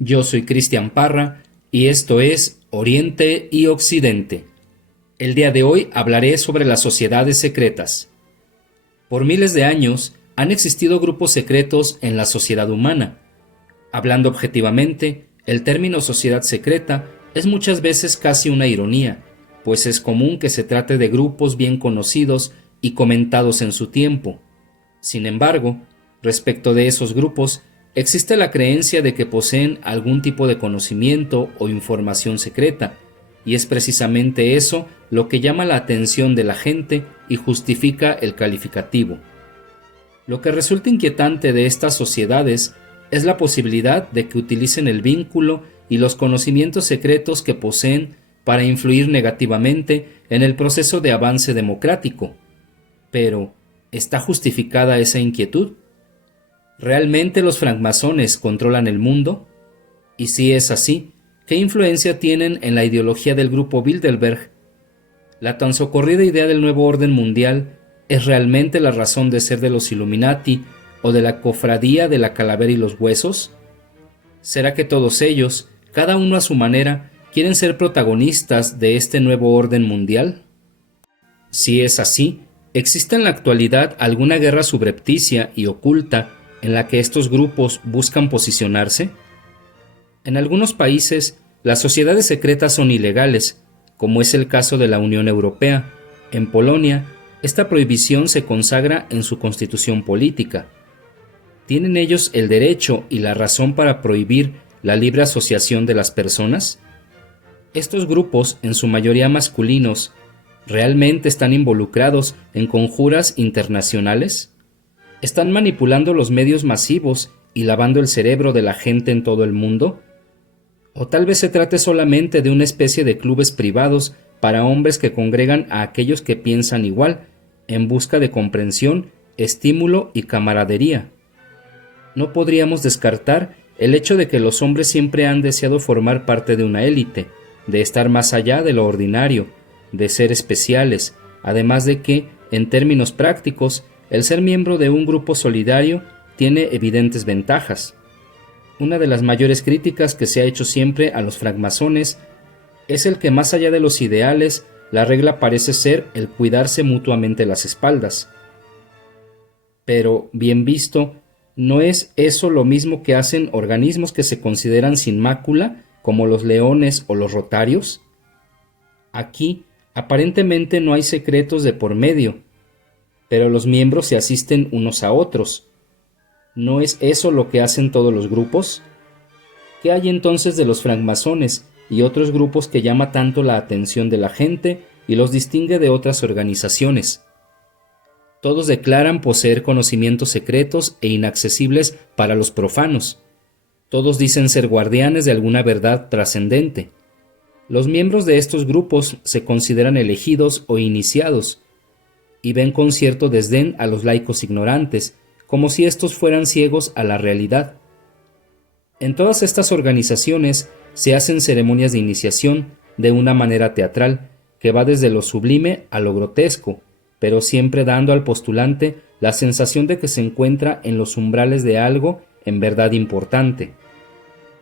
Yo soy Cristian Parra y esto es Oriente y Occidente. El día de hoy hablaré sobre las sociedades secretas. Por miles de años han existido grupos secretos en la sociedad humana. Hablando objetivamente, el término sociedad secreta es muchas veces casi una ironía, pues es común que se trate de grupos bien conocidos y comentados en su tiempo. Sin embargo, respecto de esos grupos, existe la creencia de que poseen algún tipo de conocimiento o información secreta, y es precisamente eso lo que llama la atención de la gente y justifica el calificativo. Lo que resulta inquietante de estas sociedades es la posibilidad de que utilicen el vínculo y los conocimientos secretos que poseen para influir negativamente en el proceso de avance democrático. Pero, ¿está justificada esa inquietud? ¿Realmente los francmasones controlan el mundo? Y si es así, ¿qué influencia tienen en la ideología del grupo Bilderberg? ¿La tan socorrida idea del nuevo orden mundial es realmente la razón de ser de los Illuminati o de la cofradía de la calavera y los huesos? ¿Será que todos ellos, cada uno a su manera, quieren ser protagonistas de este nuevo orden mundial? Si es así, ¿existe en la actualidad alguna guerra subrepticia y oculta en la que estos grupos buscan posicionarse? En algunos países, las sociedades secretas son ilegales, como es el caso de la Unión Europea. En Polonia, esta prohibición se consagra en su constitución política. ¿Tienen ellos el derecho y la razón para prohibir la libre asociación de las personas? Estos grupos, en su mayoría masculinos, ¿realmente están involucrados en conjuras internacionales? ¿Están manipulando los medios masivos y lavando el cerebro de la gente en todo el mundo? ¿O tal vez se trate solamente de una especie de clubes privados para hombres que congregan a aquellos que piensan igual, en busca de comprensión, estímulo y camaradería? No podríamos descartar el hecho de que los hombres siempre han deseado formar parte de una élite, de estar más allá de lo ordinario, de ser especiales, además de que, en términos prácticos, el ser miembro de un grupo solidario tiene evidentes ventajas. Una de las mayores críticas que se ha hecho siempre a los francmasones es el que, más allá de los ideales, la regla parece ser el cuidarse mutuamente las espaldas. Pero, bien visto, ¿no es eso lo mismo que hacen organismos que se consideran sin mácula, como los leones o los rotarios? Aquí, aparentemente no hay secretos de por medio, pero los miembros se asisten unos a otros. ¿No es eso lo que hacen todos los grupos? ¿Qué hay entonces de los francmasones y otros grupos que llama tanto la atención de la gente y los distingue de otras organizaciones? Todos declaran poseer conocimientos secretos e inaccesibles para los profanos. Todos dicen ser guardianes de alguna verdad trascendente. Los miembros de estos grupos se consideran elegidos o iniciados, y ven con cierto desdén a los laicos ignorantes, como si estos fueran ciegos a la realidad. En todas estas organizaciones se hacen ceremonias de iniciación de una manera teatral, que va desde lo sublime a lo grotesco, pero siempre dando al postulante la sensación de que se encuentra en los umbrales de algo en verdad importante.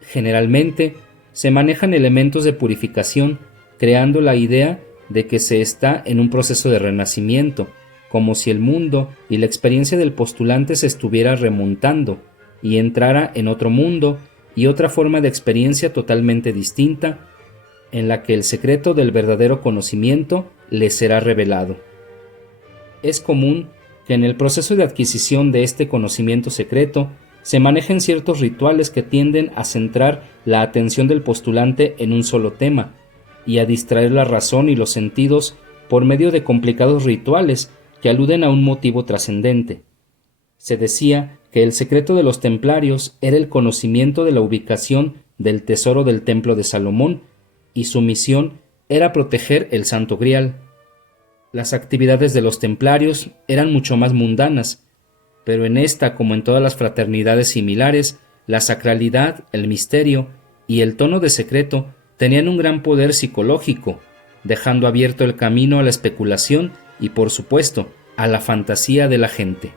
Generalmente, se manejan elementos de purificación, creando la idea de que se está en un proceso de renacimiento, como si el mundo y la experiencia del postulante se estuviera remontando y entrara en otro mundo y otra forma de experiencia totalmente distinta, en la que el secreto del verdadero conocimiento le será revelado. Es común que en el proceso de adquisición de este conocimiento secreto se manejen ciertos rituales que tienden a centrar la atención del postulante en un solo tema, y a distraer la razón y los sentidos por medio de complicados rituales que aluden a un motivo trascendente. Se decía que el secreto de los templarios era el conocimiento de la ubicación del tesoro del templo de Salomón, y su misión era proteger el Santo Grial. Las actividades de los templarios eran mucho más mundanas, pero en esta, como en todas las fraternidades similares, la sacralidad, el misterio y el tono de secreto tenían un gran poder psicológico, dejando abierto el camino a la especulación y, por supuesto, a la fantasía de la gente.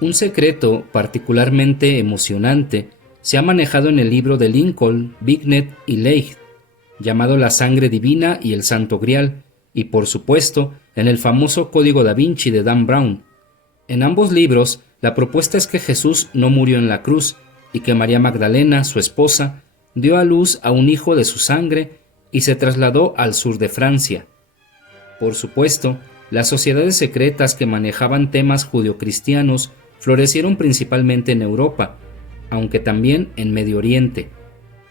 Un secreto particularmente emocionante se ha manejado en el libro de Lincoln, Bicknell y Leigh, llamado La Sangre Divina y el Santo Grial, y por supuesto en el famoso Código da Vinci de Dan Brown. En ambos libros, la propuesta es que Jesús no murió en la cruz y que María Magdalena, su esposa, dio a luz a un hijo de su sangre y se trasladó al sur de Francia. Por supuesto, las sociedades secretas que manejaban temas judeocristianos florecieron principalmente en Europa, aunque también en Medio Oriente,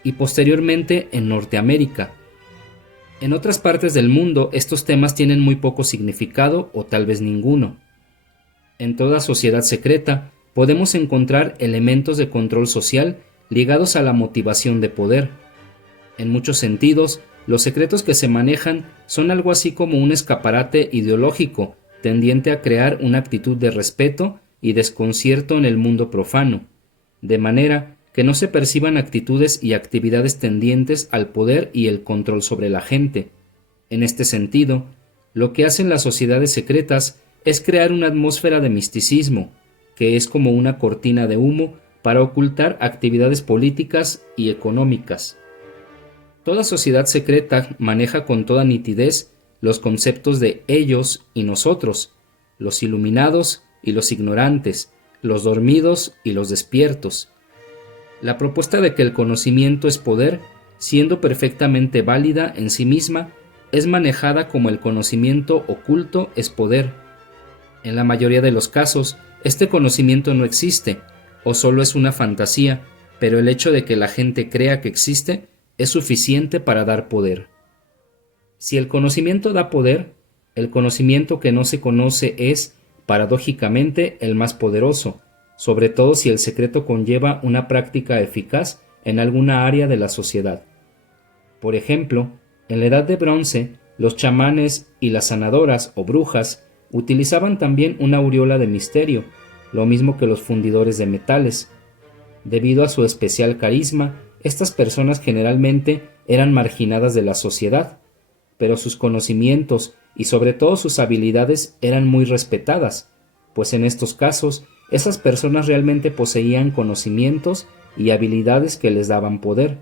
y posteriormente en Norteamérica. En otras partes del mundo estos temas tienen muy poco significado o tal vez ninguno. En toda sociedad secreta podemos encontrar elementos de control social ligados a la motivación de poder. En muchos sentidos, los secretos que se manejan son algo así como un escaparate ideológico tendiente a crear una actitud de respeto y desconcierto en el mundo profano, de manera que no se perciban actitudes y actividades tendientes al poder y el control sobre la gente. En este sentido, lo que hacen las sociedades secretas es crear una atmósfera de misticismo, que es como una cortina de humo para ocultar actividades políticas y económicas. Toda sociedad secreta maneja con toda nitidez los conceptos de ellos y nosotros, los iluminados y los ignorantes, los dormidos y los despiertos. La propuesta de que el conocimiento es poder, siendo perfectamente válida en sí misma, es manejada como el conocimiento oculto es poder. En la mayoría de los casos, este conocimiento no existe, o solo es una fantasía, pero el hecho de que la gente crea que existe es suficiente para dar poder. Si el conocimiento da poder, el conocimiento que no se conoce es, paradójicamente, el más poderoso, sobre todo si el secreto conlleva una práctica eficaz en alguna área de la sociedad. Por ejemplo, en la Edad de Bronce, los chamanes y las sanadoras o brujas utilizaban también una aureola de misterio, lo mismo que los fundidores de metales. Debido a su especial carisma, estas personas generalmente eran marginadas de la sociedad, pero sus conocimientos y sobre todo sus habilidades eran muy respetadas, pues en estos casos esas personas realmente poseían conocimientos y habilidades que les daban poder.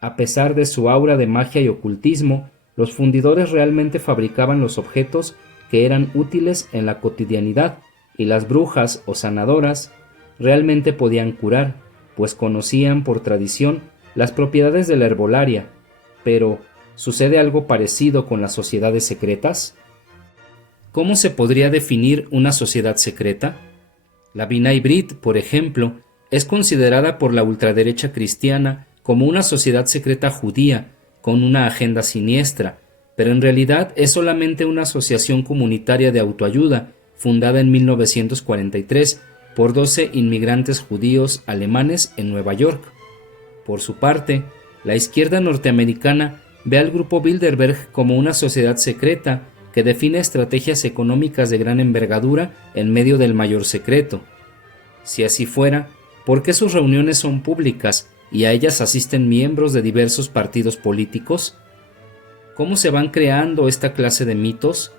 A pesar de su aura de magia y ocultismo, los fundidores realmente fabricaban los objetos que eran útiles en la cotidianidad, y las brujas o sanadoras realmente podían curar, pues conocían por tradición las propiedades de la herbolaria. Pero, ¿sucede algo parecido con las sociedades secretas? ¿Cómo se podría definir una sociedad secreta? La B'nai B'rith, por ejemplo, es considerada por la ultraderecha cristiana como una sociedad secreta judía con una agenda siniestra, pero en realidad es solamente una asociación comunitaria de autoayuda fundada en 1943 por 12 inmigrantes judíos alemanes en Nueva York. Por su parte, la izquierda norteamericana ve al grupo Bilderberg como una sociedad secreta que define estrategias económicas de gran envergadura en medio del mayor secreto. Si así fuera, ¿por qué sus reuniones son públicas y a ellas asisten miembros de diversos partidos políticos? ¿Cómo se van creando esta clase de mitos?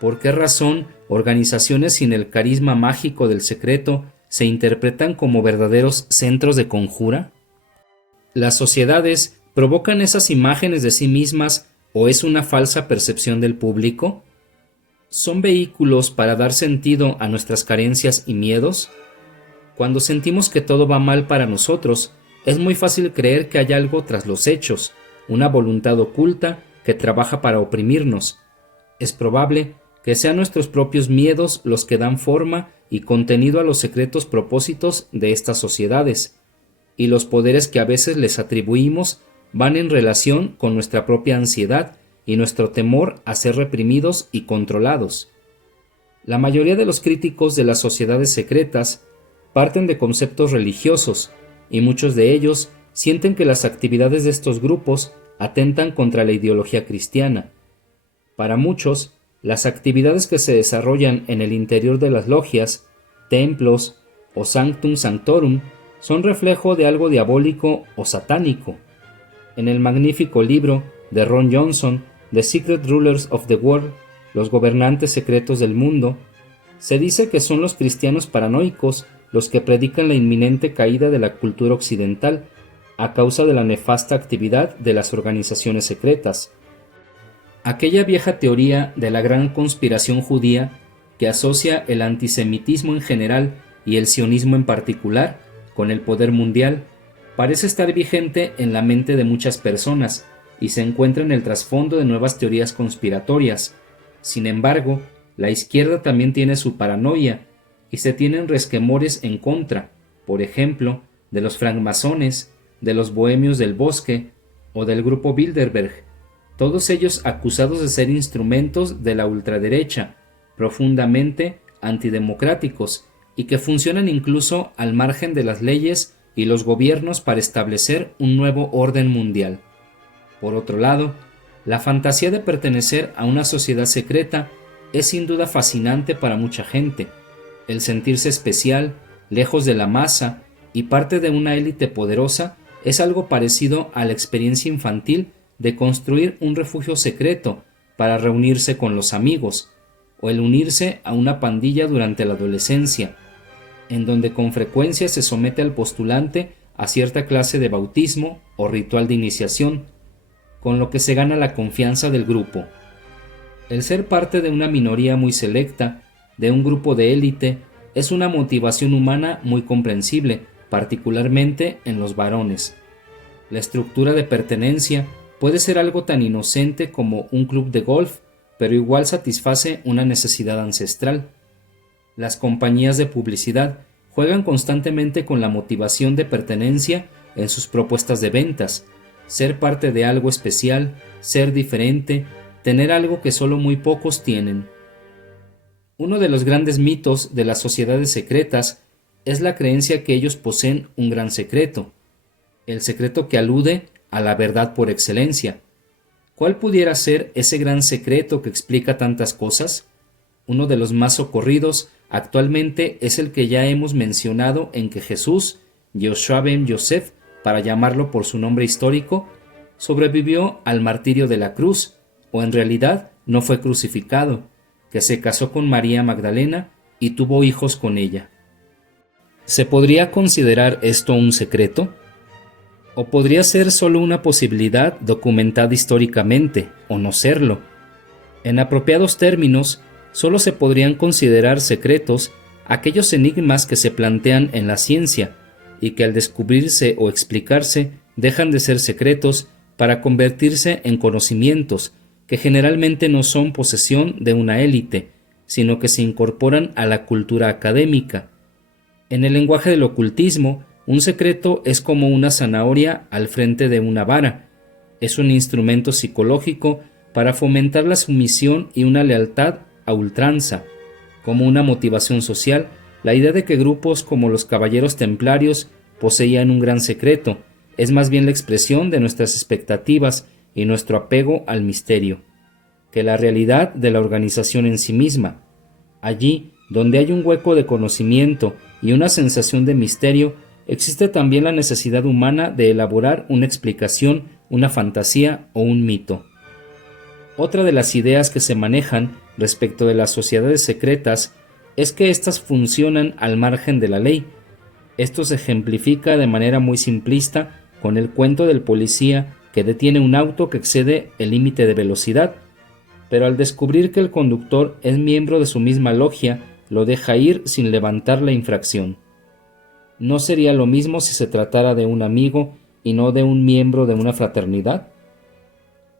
¿Por qué razón organizaciones sin el carisma mágico del secreto se interpretan como verdaderos centros de conjura? ¿Las sociedades provocan esas imágenes de sí mismas o es una falsa percepción del público? ¿Son vehículos para dar sentido a nuestras carencias y miedos? Cuando sentimos que todo va mal para nosotros, es muy fácil creer que hay algo tras los hechos, una voluntad oculta que trabaja para oprimirnos. Es probable que sean nuestros propios miedos los que dan forma y contenido a los secretos propósitos de estas sociedades, y los poderes que a veces les atribuimos van en relación con nuestra propia ansiedad y nuestro temor a ser reprimidos y controlados. La mayoría de los críticos de las sociedades secretas parten de conceptos religiosos, y muchos de ellos sienten que las actividades de estos grupos atentan contra la ideología cristiana. Para muchos, las actividades que se desarrollan en el interior de las logias, templos o sanctum sanctorum son reflejo de algo diabólico o satánico. En el magnífico libro de Ron Johnson, The Secret Rulers of the World, Los gobernantes secretos del mundo, se dice que son los cristianos paranoicos los que predican la inminente caída de la cultura occidental a causa de la nefasta actividad de las organizaciones secretas. Aquella vieja teoría de la gran conspiración judía que asocia el antisemitismo en general y el sionismo en particular con el poder mundial parece estar vigente en la mente de muchas personas y se encuentra en el trasfondo de nuevas teorías conspiratorias. Sin embargo, la izquierda también tiene su paranoia y se tienen resquemores en contra, por ejemplo, de los francmasones, de los bohemios del bosque o del grupo Bilderberg, todos ellos acusados de ser instrumentos de la ultraderecha, profundamente antidemocráticos y que funcionan incluso al margen de las leyes y los gobiernos para establecer un nuevo orden mundial. Por otro lado, la fantasía de pertenecer a una sociedad secreta es sin duda fascinante para mucha gente. El sentirse especial, lejos de la masa y parte de una élite poderosa es algo parecido a la experiencia infantil de construir un refugio secreto para reunirse con los amigos, o el unirse a una pandilla durante la adolescencia, en donde con frecuencia se somete al postulante a cierta clase de bautismo o ritual de iniciación, con lo que se gana la confianza del grupo. El ser parte de una minoría muy selecta, de un grupo de élite, es una motivación humana muy comprensible, particularmente en los varones. La estructura de pertenencia puede ser algo tan inocente como un club de golf, pero igual satisface una necesidad ancestral. Las compañías de publicidad juegan constantemente con la motivación de pertenencia en sus propuestas de ventas, ser parte de algo especial, ser diferente, tener algo que solo muy pocos tienen. Uno de los grandes mitos de las sociedades secretas es la creencia que ellos poseen un gran secreto, el secreto que alude a la verdad por excelencia. ¿Cuál pudiera ser ese gran secreto que explica tantas cosas? Uno de los más socorridos actualmente es el que ya hemos mencionado en que Jesús, Yoshua ben Yosef, para llamarlo por su nombre histórico, sobrevivió al martirio de la cruz, o en realidad no fue crucificado, que se casó con María Magdalena y tuvo hijos con ella. ¿Se podría considerar esto un secreto? ¿O podría ser solo una posibilidad documentada históricamente, o no serlo? En apropiados términos, solo se podrían considerar secretos aquellos enigmas que se plantean en la ciencia y que al descubrirse o explicarse dejan de ser secretos para convertirse en conocimientos que generalmente no son posesión de una élite, sino que se incorporan a la cultura académica. En el lenguaje del ocultismo, un secreto es como una zanahoria al frente de una vara. Es un instrumento psicológico para fomentar la sumisión y una lealtad a ultranza. Como una motivación social, la idea de que grupos como los Caballeros Templarios poseían un gran secreto es más bien la expresión de nuestras expectativas y nuestro apego al misterio, que la realidad de la organización en sí misma. Allí, donde hay un hueco de conocimiento y una sensación de misterio, existe también la necesidad humana de elaborar una explicación, una fantasía o un mito. Otra de las ideas que se manejan respecto de las sociedades secretas es que éstas funcionan al margen de la ley. Esto se ejemplifica de manera muy simplista con el cuento del policía que detiene un auto que excede el límite de velocidad, pero al descubrir que el conductor es miembro de su misma logia, lo deja ir sin levantar la infracción. ¿No sería lo mismo si se tratara de un amigo y no de un miembro de una fraternidad?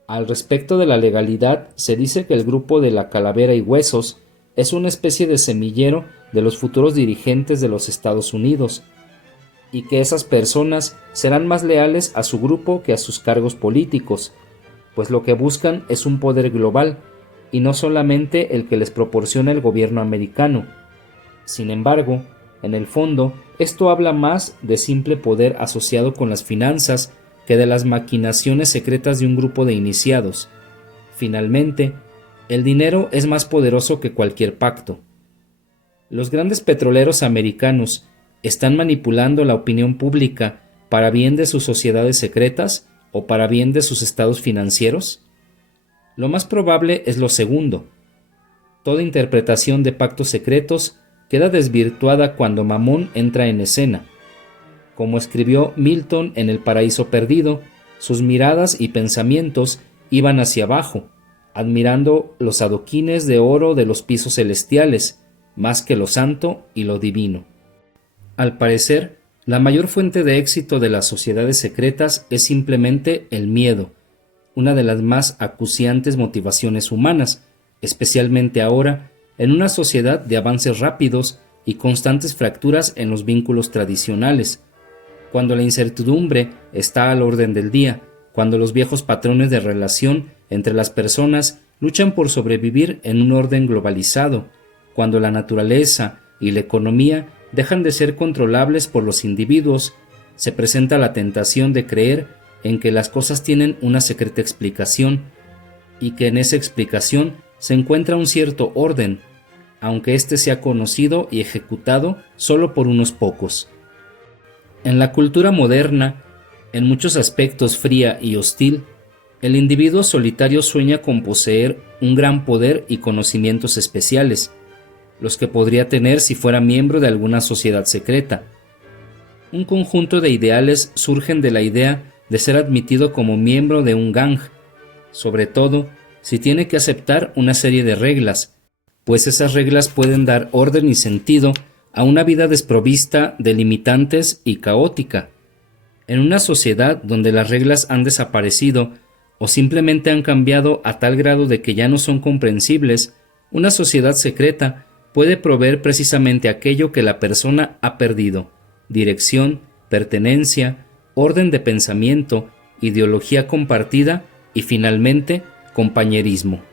Al respecto de la legalidad, se dice que el grupo de la Calavera y Huesos es una especie de semillero de los futuros dirigentes de los Estados Unidos, y que esas personas serán más leales a su grupo que a sus cargos políticos, pues lo que buscan es un poder global, y no solamente el que les proporciona el gobierno americano. Sin embargo, en el fondo, esto habla más de simple poder asociado con las finanzas que de las maquinaciones secretas de un grupo de iniciados. Finalmente, el dinero es más poderoso que cualquier pacto. Los grandes petroleros americanos están manipulando la opinión pública para bien de sus sociedades secretas o para bien de sus estados financieros. Lo más probable es lo segundo. Toda interpretación de pactos secretos queda desvirtuada cuando Mamón entra en escena. Como escribió Milton en El Paraíso Perdido, sus miradas y pensamientos iban hacia abajo, admirando los adoquines de oro de los pisos celestiales, más que lo santo y lo divino. Al parecer, la mayor fuente de éxito de las sociedades secretas es simplemente el miedo, una de las más acuciantes motivaciones humanas, especialmente ahora, en una sociedad de avances rápidos y constantes fracturas en los vínculos tradicionales, cuando la incertidumbre está al orden del día, cuando los viejos patrones de relación entre las personas luchan por sobrevivir en un orden globalizado, cuando la naturaleza y la economía dejan de ser controlables por los individuos, se presenta la tentación de creer en que las cosas tienen una secreta explicación y que en esa explicación se encuentra un cierto orden, aunque éste sea conocido y ejecutado solo por unos pocos. En la cultura moderna, en muchos aspectos fría y hostil, el individuo solitario sueña con poseer un gran poder y conocimientos especiales, los que podría tener si fuera miembro de alguna sociedad secreta. Un conjunto de ideales surgen de la idea de ser admitido como miembro de un gang, sobre todo si tiene que aceptar una serie de reglas, pues esas reglas pueden dar orden y sentido a una vida desprovista de limitantes y caótica. En una sociedad donde las reglas han desaparecido o simplemente han cambiado a tal grado de que ya no son comprensibles, una sociedad secreta puede proveer precisamente aquello que la persona ha perdido: dirección, pertenencia, orden de pensamiento, ideología compartida y finalmente compañerismo.